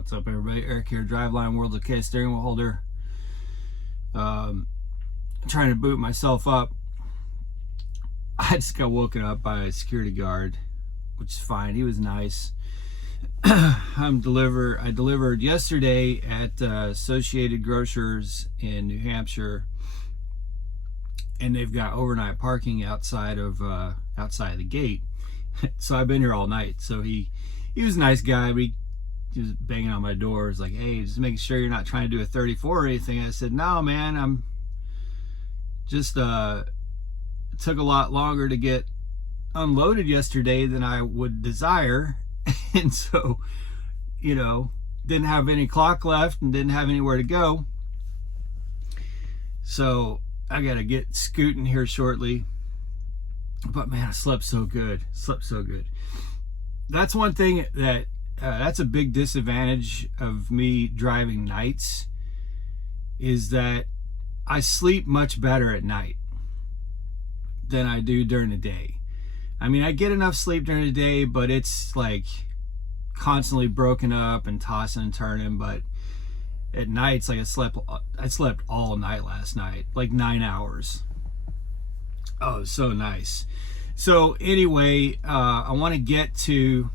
What's up, everybody? Eric here, Driveline World's OK steering wheel holder. Trying to boot myself up. I just got woken up by a security guard, which is fine. He was nice. I delivered yesterday at Associated Grocers in New Hampshire, and they've got overnight parking outside of the gate. So I've been here all night. So he was a nice guy, but he was banging on my door. He's like, "Hey, just making sure you're not trying to do a 34 or anything." I said, "No, man, I'm just it took a lot longer to get unloaded yesterday than I would desire." And so, didn't have any clock left and didn't have anywhere to go. So I got to get scooting here shortly. But man, I slept so good. That's one thing that, that's a big disadvantage of me driving nights, is that I sleep much better at night than I do during the day. I mean, I get enough sleep during the day, but it's like constantly broken up and tossing and turning. But at nights, like I slept all night last night, like 9 hours. Oh, it was so nice. So anyway, I want to get to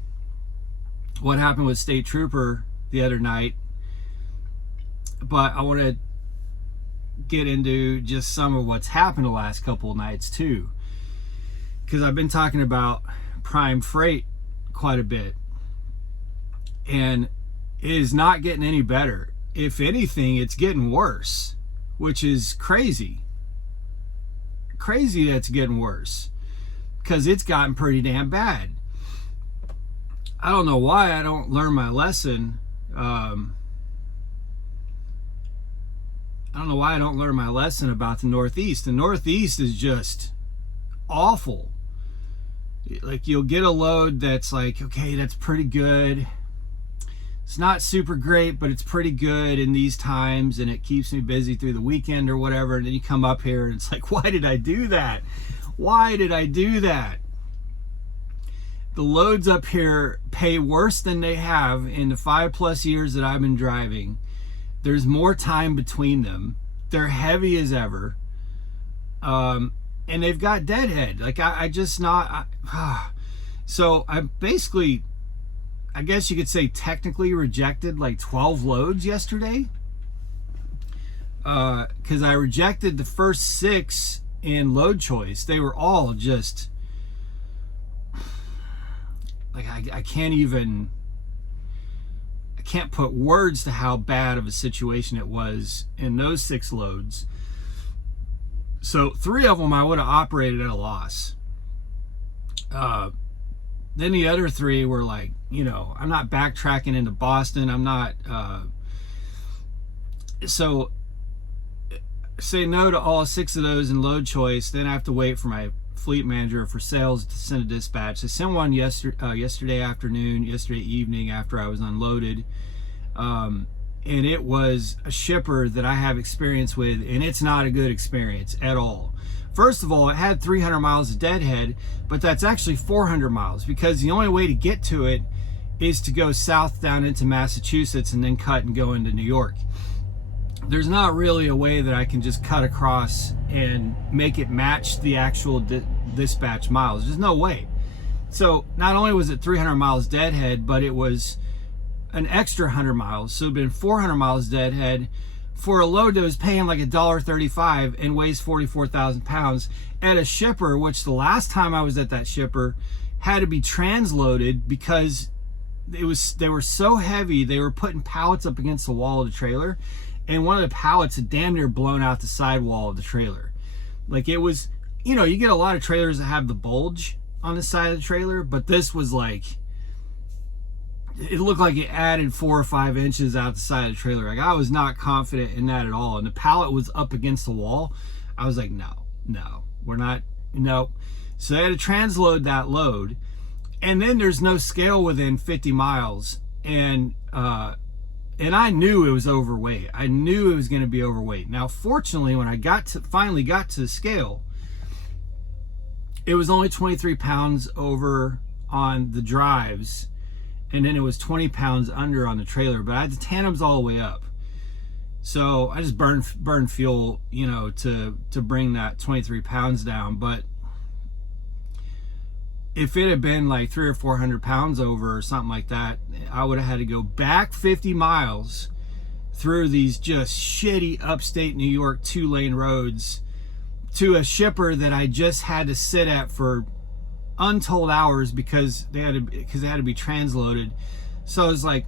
what happened with State Trooper the other night, but I want to get into just some of what's happened the last couple of nights too, because I've been talking about Prime Freight quite a bit, and it is not getting any better. If anything, it's getting worse, which is crazy that's getting worse, because it's gotten pretty damn bad. I don't know why I don't learn my lesson. I don't know why I don't learn my lesson about the Northeast. The Northeast is just awful. Like, you'll get a load that's like, okay, that's pretty good. It's not super great, but it's pretty good in these times, and it keeps me busy through the weekend or whatever. And then you come up here and it's like, why did I do that? Why did I do that? The loads up here pay worse than they have in the 5+ years that I've been driving. There's more time between them. They're heavy as ever. And they've got deadhead. Like, so I basically, I guess you could say, technically rejected like 12 loads yesterday. Because I rejected the first 6 in load choice. They were all just like, I can't put words to how bad of a situation it was in those 6 loads. So 3 of them I would have operated at a loss. Then the other 3 were like, I'm not backtracking into Boston. I'm not, so say no to all 6 of those in load choice. Then I have to wait for my fleet manager for sales to send a dispatch. I sent one yesterday evening after I was unloaded. And it was a shipper that I have experience with, and it's not a good experience at all. First of all, it had 300 miles of deadhead, but that's actually 400 miles, because the only way to get to it is to go south down into Massachusetts and then cut and go into New York. There's not really a way that I can just cut across and make it match the actual dispatch miles. There's no way. So not only was it 300 miles deadhead, but it was an extra 100 miles. So it'd been 400 miles deadhead for a load that was paying like $1.35 and weighs 44,000 pounds at a shipper, which the last time I was at that shipper had to be transloaded because they were so heavy. They were putting pallets up against the wall of the trailer, and one of the pallets had damn near blown out the sidewall of the trailer. Like, it was, you get a lot of trailers that have the bulge on the side of the trailer, but this was like, it looked like it added 4 or 5 inches out the side of the trailer. Like, I was not confident in that at all. And the pallet was up against the wall. I was like, no, we're not, no. So they had to transload that load. And then there's no scale within 50 miles. And I knew it was overweight. I knew it was going to be overweight. Now, fortunately, when I finally got to the scale, it was only 23 pounds over on the drives and then it was 20 pounds under on the trailer, but I had the tandems all the way up. So I just burned fuel, you know, to bring that 23 pounds down. But if it had been like 300 or 400 pounds over or something like that, I would have had to go back 50 miles through these just shitty upstate New York 2-lane roads to a shipper that I just had to sit at for untold hours because they had to be transloaded. So I was like,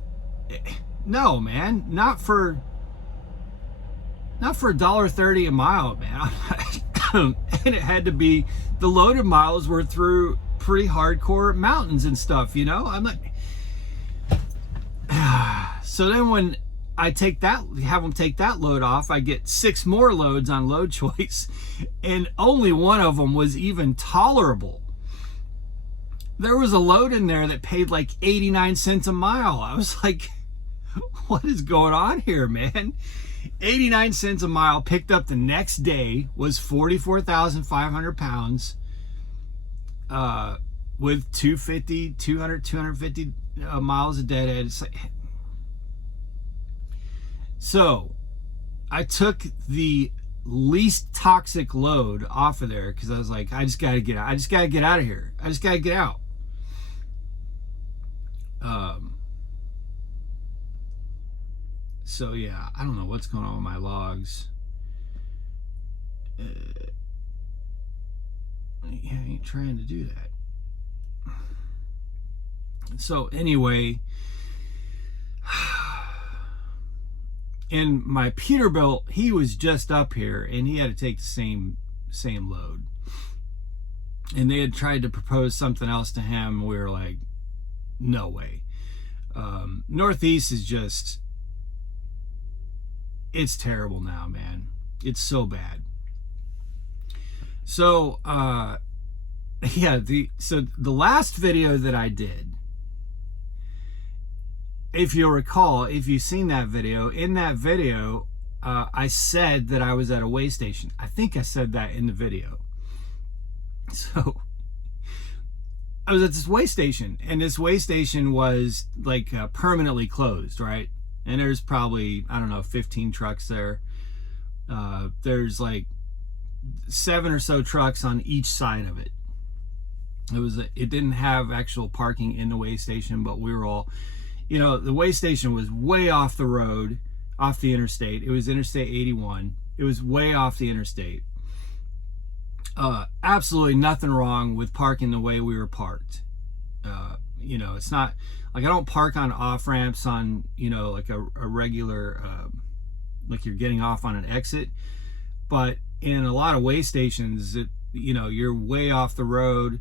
no, man, not for $1.30 a mile, man. And it had to be, the loaded miles were through pretty hardcore mountains and stuff, you know. I'm like, so then when I have them take that load off, I get 6 more loads on load choice, and only one of them was even tolerable. There was a load in there that paid like 89 cents a mile. I was like, what is going on here, man? 89 cents a mile, picked up the next day, was 44,500 pounds, with 250 miles of deadhead. It's like, so I took the least toxic load off of there because I was like, I just got to get out. I just got to get out of here. I just got to get out. So yeah, I don't know what's going on with my logs. Yeah, I ain't trying to do that. So anyway, and my Peterbilt, he was just up here and he had to take the same load. And they had tried to propose something else to him. We were like, no way. Northeast is just, it's terrible now, man. It's so bad. So yeah, the last video that I did, if you'll recall, if you've seen that video, in that video I said that I was at a weigh station. I think I said that in the video. So I was at this weigh station, and this weigh station was like permanently closed, right? And there's probably, I don't know, 15 trucks there. There's like 7 or so trucks on each side of it. It didn't have actual parking in the weigh station, but we were all, you know, the weigh station was way off the road, off the interstate. It was Interstate 81. It was way off the interstate. Absolutely nothing wrong with parking the way we were parked. You know, it's not like I don't park on off ramps on, you know, like a regular, like you're getting off on an exit. But in a lot of weigh stations, you know, you're way off the road.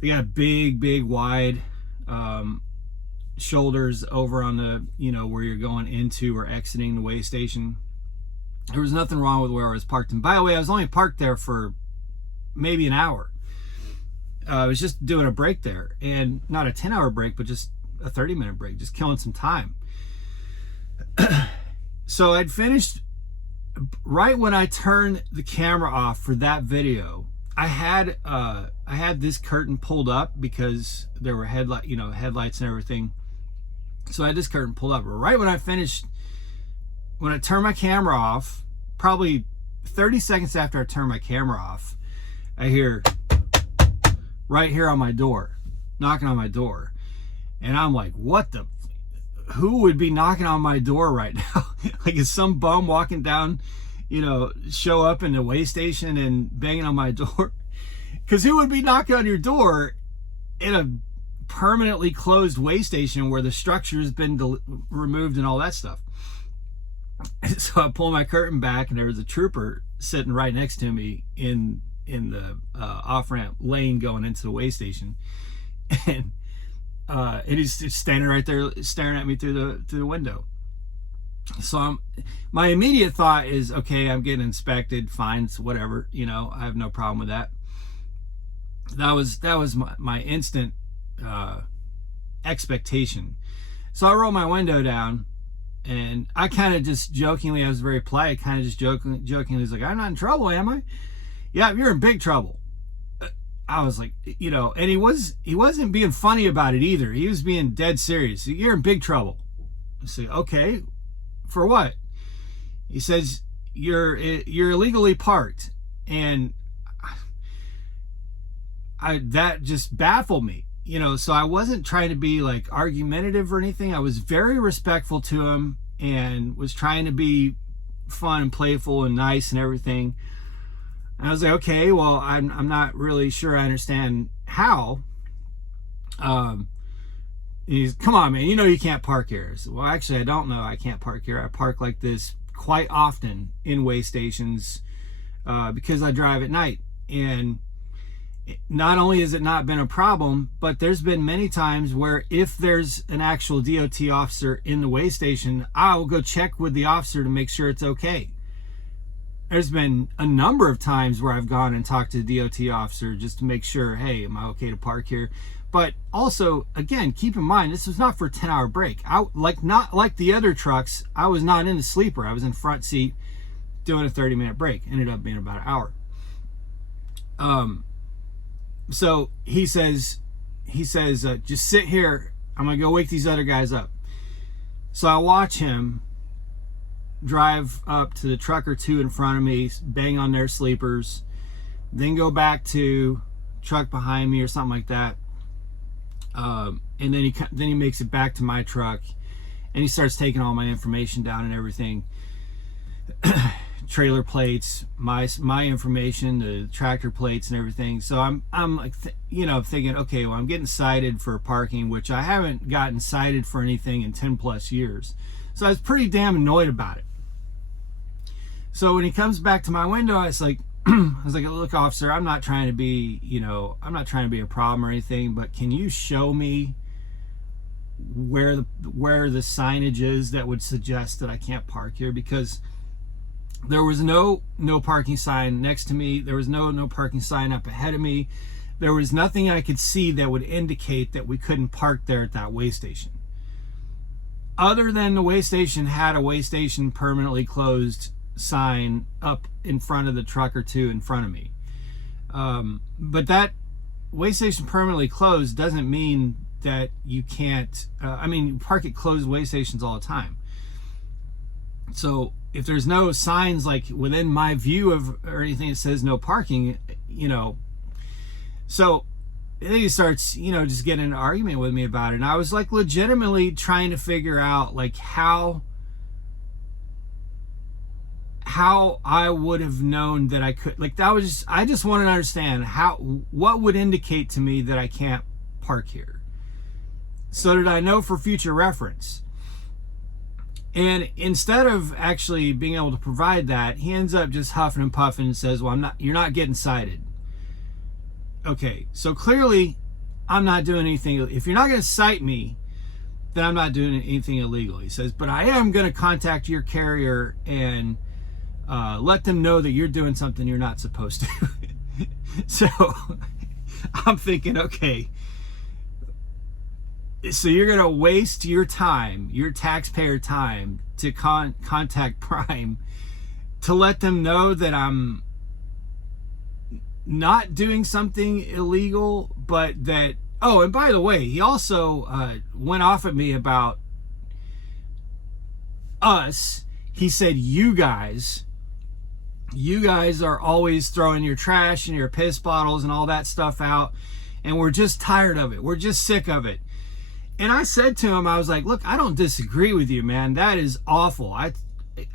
They got big, wide shoulders over on the, you know, where you're going into or exiting the weigh station. There was nothing wrong with where I was parked. And by the way, I was only parked there for maybe an hour. I was just doing a break there, and not a 10-hour break, but just a 30-minute break, just killing some time. So I'd finished right when I turned the camera off for that video. I had this curtain pulled up because there were headlights and everything. So I had this curtain pulled up. Right when I finished, when I turned my camera off, probably 30 seconds after I turned my camera off, I hear right here on my door, knocking on my door. And I'm like, what the, who would be knocking on my door right now? Like, is some bum walking down, you know, show up in the weigh station and banging on my door? Because who would be knocking on your door in a permanently closed weigh station where the structure has been removed and all that stuff? So I pull my curtain back, and there was a trooper sitting right next to me in the off-ramp lane going into the weigh station, and he's just standing right there staring at me through the window. So my immediate thought is, okay, I'm getting inspected, fines, whatever, you know, I have no problem with that. That was my instant expectation. So I roll my window down, and I kind of just jokingly, I was very polite, kind of just jokingly was like, I'm not in trouble, am I? Yeah, you're in big trouble. I was like, and he wasn't being funny about it either. He was being dead serious. You're in big trouble. I said, okay, for what? He says, you're illegally parked. And that just baffled me, so I wasn't trying to be like argumentative or anything. I was very respectful to him and was trying to be fun and playful and nice and everything. And I was like, okay, well, I'm not really sure I understand how. He's, come on, man, you can't park here. So, well, actually, I don't know I can't park here. I park like this quite often in way stations because I drive at night. And not only has it not been a problem, but there's been many times where if there's an actual DOT officer in the way station, I'll go check with the officer to make sure it's okay. There's been a number of times where I've gone and talked to the DOT officer just to make sure, hey, am I okay to park here? But also, again, keep in mind, this was not for a 10-hour break. Not like the other trucks, I was not in the sleeper. I was in front seat doing a 30-minute break. Ended up being about an hour. So he says, just sit here. I'm going to go wake these other guys up. So I watch him drive up to the truck or two in front of me, bang on their sleepers, then go back to truck behind me or something like that. And then he makes it back to my truck, and he starts taking all my information down and everything. Trailer plates, my information, the tractor plates and everything. So I'm like, thinking, okay, well, I'm getting cited for parking, which I haven't gotten cited for anything in 10 plus years. So I was pretty damn annoyed about it. So when he comes back to my window, I was like, look, officer, I'm not trying to be, I'm not trying to be a problem or anything, but can you show me where the signage is that would suggest that I can't park here? Because there was no parking sign next to me. There was no parking sign up ahead of me. There was nothing I could see that would indicate that we couldn't park there at that way station. Other than the way station had a way station permanently closed sign up in front of the truck or two in front of me. But that way station permanently closed doesn't mean that you can't, you park at closed way stations all the time. So if there's no signs like within my view of or anything that says no parking, so then he starts, just getting an argument with me about it. And I was like legitimately trying to figure out like how I would have known that I could, like, that was I just wanted to understand what would indicate to me that I can't park here, so that I know for future reference. And instead of actually being able to provide that, he ends up just huffing and puffing and says, well, you're not getting cited. Okay, so clearly I'm not doing anything. If you're not going to cite me, then I'm not doing anything illegal. He says, but I am going to contact your carrier and let them know that you're doing something you're not supposed to. So I'm thinking, okay, so you're going to waste your time, your taxpayer time, to contact Prime to let them know that I'm not doing something illegal, but that, oh, and by the way, he also went off at me about us. He said, you guys are always throwing your trash and your piss bottles and all that stuff out, and we're just tired of it. We're just sick of it. And I said to him, I was like, look, I don't disagree with you, man. That is awful. I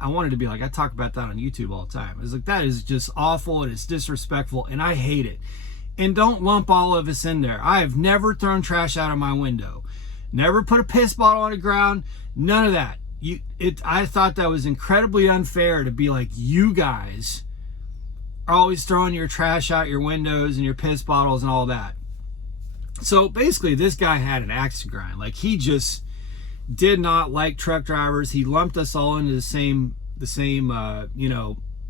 wanted to be like, I talk about that on YouTube all the time. I was like, that is just awful and it's disrespectful and I hate it. And don't lump all of us in there. I have never thrown trash out of my window. Never put a piss bottle on the ground. None of that. I thought that was incredibly unfair to be like, you guys are always throwing your trash out your windows and your piss bottles and all that. So basically this guy had an axe to grind. Like, he just did not like truck drivers. He lumped us all into the same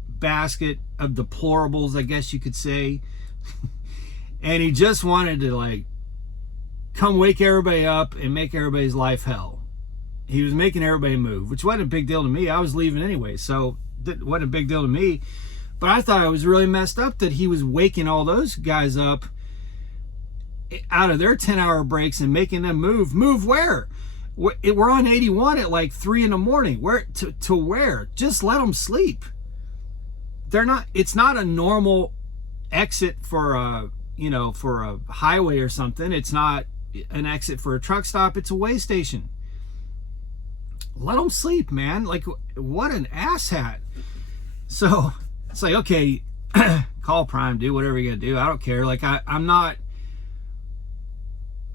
basket of deplorables, I guess you could say. And he just wanted to like come wake everybody up and make everybody's life hell. He was making everybody move, which wasn't a big deal to me. I was leaving anyway, so it wasn't a big deal to me. But I thought it was really messed up that he was waking all those guys up out of their 10-hour breaks and making them move where? We're on 81 at like 3 in the morning. Where to where? Just let them sleep. They're not, it's not a normal exit for a, for a highway or something. It's not an exit for a truck stop. It's a way station. Let them sleep, man. Like, what an asshat. So it's like, okay, call Prime, do whatever you gotta do. I don't care. Like, I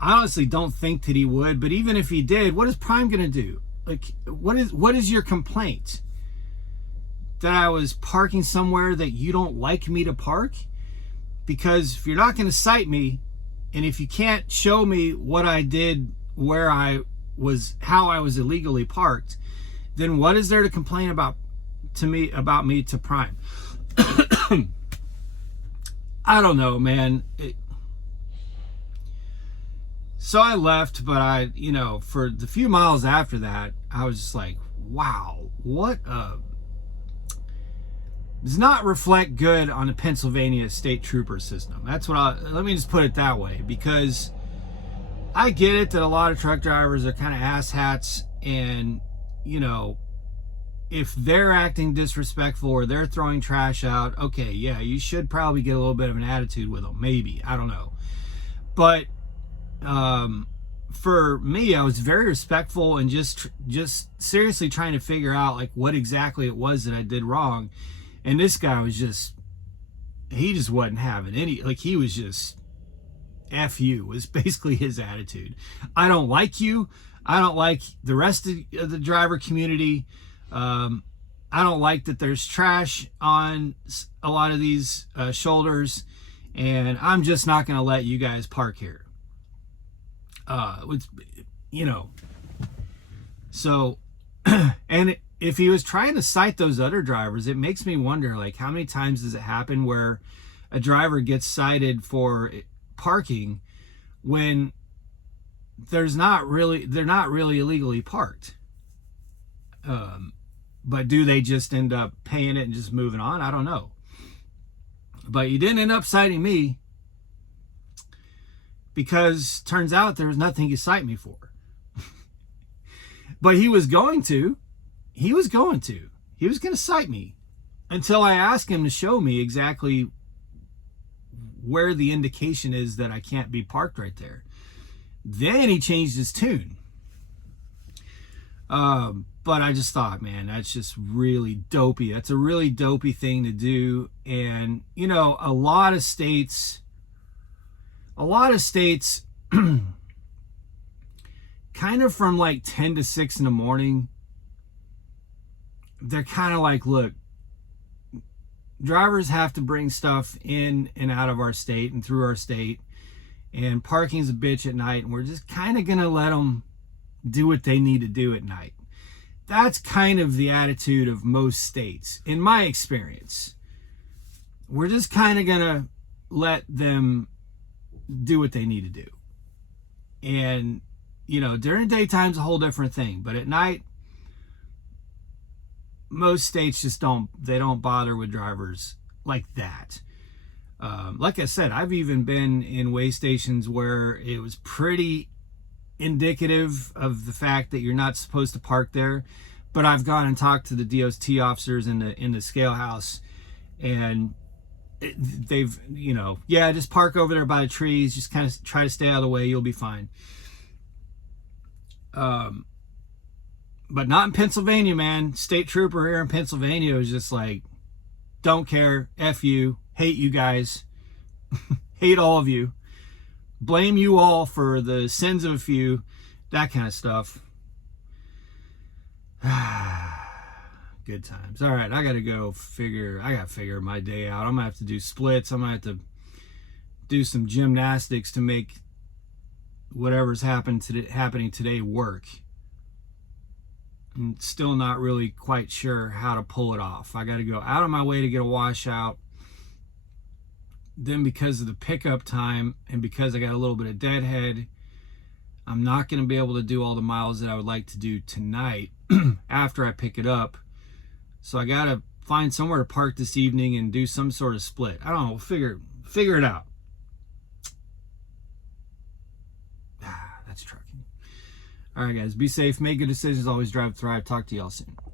honestly don't think that he would, but even if he did, what is Prime gonna do? Like, what is your complaint? That I was parking somewhere that you don't like me to park? Because if you're not gonna cite me, and if you can't show me what I did, where I was, how I was illegally parked, then what is there to complain about me to Prime? I don't know, man. So I left, but for the few miles after that, I was just like, wow, what a... Does not reflect good on the Pennsylvania state trooper system. That's what let me just put it that way, because I get it that a lot of truck drivers are kind of asshats, and if they're acting disrespectful or they're throwing trash out, okay, yeah, you should probably get a little bit of an attitude with them, maybe, I don't know. But for me, I was very respectful and just seriously trying to figure out like what exactly it was that I did wrong. And this guy was he just wasn't having any, like, he was just, F you was basically his attitude. I don't like you. I don't like the rest of the driver community. I don't like that there's trash on a lot of these shoulders, and I'm just not going to let you guys park here. So, and if he was trying to cite those other drivers, it makes me wonder, like, how many times does it happen where a driver gets cited for parking when they're not really illegally parked? But do they just end up paying it and just moving on? I don't know. But you didn't end up citing me, because turns out there was nothing to cite me for. But he was going to cite me until I asked him to show me exactly where the indication is that I can't be parked right there. Then he changed his tune. But I just thought, man, that's just really dopey. That's a really dopey thing to do. And, a lot of states kind of from like 10 to 6 in the morning, they're kind of like, look, drivers have to bring stuff in and out of our state and through our state, and parking's a bitch at night, and we're just kind of going to let them do what they need to do at night. That's kind of the attitude of most states, in my experience. We're just kind of going to let them do what they need to do. And, during daytime's a whole different thing, but at night, most states just don't bother with drivers like that. Like I said, I've even been in way stations where it was pretty indicative of the fact that you're not supposed to park there, but I've gone and talked to the DOT officers in the scale house, and they've, just park over there by the trees, just kind of try to stay out of the way, you'll be fine. But not in Pennsylvania, man. State trooper here in Pennsylvania is just like, don't care, F you, hate you guys, hate all of you, blame you all for the sins of a few, that kind of stuff. Good times. All right, I gotta figure my day out. I'm gonna have to do splits. I'm gonna have to do some gymnastics to make whatever's happening today work. I'm still not really quite sure how to pull it off. I gotta go out of my way to get a washout. Then because of the pickup time and because I got a little bit of deadhead, I'm not going to be able to do all the miles that I would like to do tonight after I pick it up. So I got to find somewhere to park this evening and do some sort of split. I don't know, figure it out. Trucking. All right, guys, be safe, make good decisions, always drive, thrive. Talk to y'all soon.